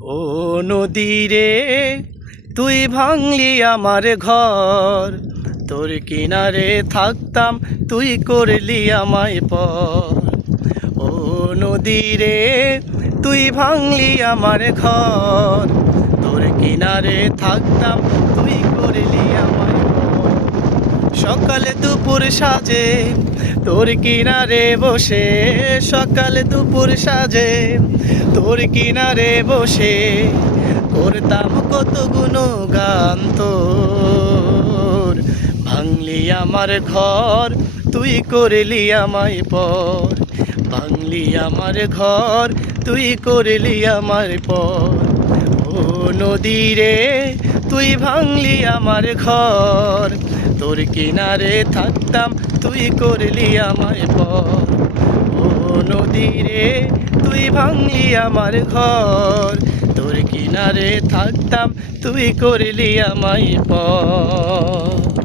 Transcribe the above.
ও নদী রে, তুই ভাঙলি আমার ঘর, তোর কিনারে থাকতাম, তুই করলি আমায় পর। ও নদী রে, তুই ভাঙলি আমার ঘর, তোর কিনারে থাকতাম, তুই করলি আমায় পর। সকালে দুপুর সাজে তোর কিনারে বসে, সকালে দুপুর সাজে তোর কিনারে বসে করতাম কত গুণগান তোর। ভাঙলি আমার ঘর, তুই করলি আমায় পর। ভাঙলি আমার ঘর, তুই করলি আমার পর। ও নদী রে, তুই ভাঙলি আমার ঘর, তোর কিনারে থাকতাম, তুই করলি আমায় পর। ও নদী রে, তুই ভাঙলি আমার ঘর, তোর কিনারে থাকতাম, তুই করলি আমায় পর।